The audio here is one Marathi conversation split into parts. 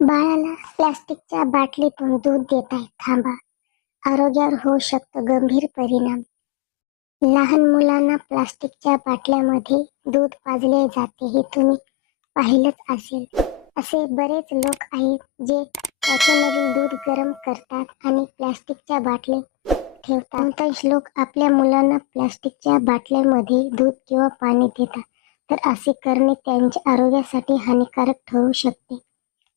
बाळाला प्लास्टिकच्या बाटलीतून दूध देत आहेत. थांबा. आरोग्यावर होऊ शकतो गंभीर परिणाम. लहान मुलांना प्लास्टिकच्या बाटल्यामध्ये दूध पाजले जाते हे तुम्ही पाहिलंच असेल. असे बरेच लोक आहेत जे त्याच्यामधील दूध गरम करतात आणि प्लास्टिकच्या बाटले ठेवतात. बहुतांश लोक आपल्या मुलांना प्लास्टिकच्या बाटल्यामध्ये दूध किंवा पाणी देतात. तर असे करणे त्यांच्या आरोग्यासाठी हानिकारक ठरू शकते.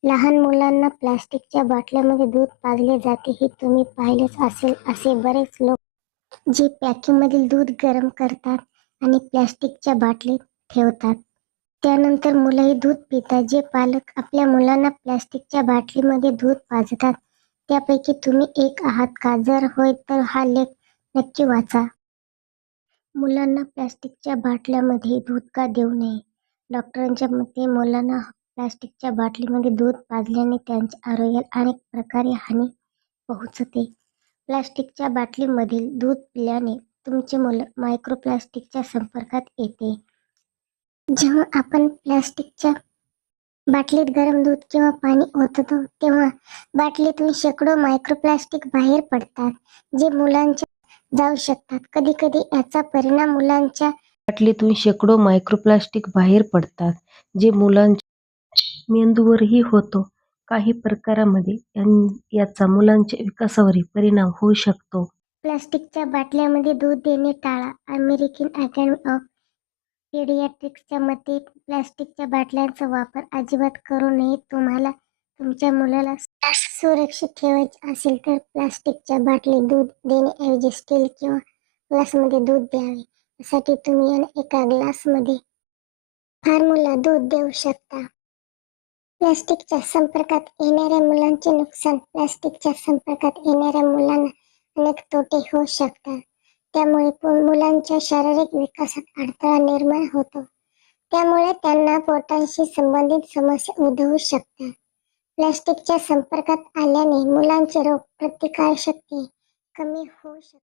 लहान मुलांना प्लास्टिकच्या बाटल्यामध्ये दूध पाजले जाते हे तुम्ही पाहिलेच असेल असे बरेच लोक जे पॅकिंगमधील दूध गरम करतात आणि प्लास्टिकच्या बाटलीत ठेवतात. त्यानंतर मुलंही दूध पितात. जे पालक आपल्या मुलांना प्लास्टिकच्या बाटलीमध्ये दूध पाजतात त्यापैकी तुम्ही एक आहात का? जर होय तर हा लेख नक्की वाचा. मुलांना प्लास्टिकच्या बाटल्यामध्ये दूध का देऊ नये? डॉक्टरांच्या मते मुलांना प्लास्टिकच्या बाटलीमध्ये दूध पाजल्याने त्यांच्या आरोग्याला अनेक प्रकारे हानी पोहोचते. प्लास्टिकच्या बाटलीमधील दूध पिल्याने तुमचे मुलं मायक्रोप्लास्टिकच्या संपर्कात येते. जेव्हा आपण प्लास्टिकच्या बाटलीत गरम दूध किंवा पाणी ओततो तेव्हा बाटलीतून शेकडो मायक्रोप्लास्टिक बाहेर पडतात जे मुलांच्या जाऊ शकतात. कधी कधी याचा परिणाम मुलांच्या बाटलीतून शेकडो मायक्रोप्लास्टिक बाहेर पडतात जे मुलांच्या मेंदूवरही होतो. काही प्रकारांमध्ये याचा मुलांच्या विकासावरही परिणाम होऊ शकतो. प्लास्टिकच्या बाटल्यामध्ये दूध देणे टाळा. अमेरिकन अकॅडमी ऑफ पेडियाट्रिक्सच्या मते प्लास्टिकच्या बाटल्यांचा वापर अजिबात करू नये. तुम्हाला तुमच्या मुलाला सुरक्षित ठेवायचे असेल तर प्लास्टिकच्या बाटलीत दूध देण्याऐवजी स्टील किंवा ग्लासमध्ये दूध द्यावे. यासाठी तुम्ही एका ग्लासमध्ये फॉर्म्युला दूध देऊ शकता. प्लास्टिकच्या संपर्कात येणाऱ्या मुलांचे नुकसान प्लास्टिकच्या संपर्कात येणाऱ्या मुलांना अनेक तोटे होऊ शकतात. त्यामुळे पु- मुलांच्या शारीरिक विकासात अडथळा निर्माण होतो. त्यामुळे त्यांना पोटांशी संबंधित समस्या उद्भवू शकतात. प्लास्टिकच्या संपर्कात आल्याने मुलांचे रोग प्रतिकारशक्ती कमी होऊ शकते.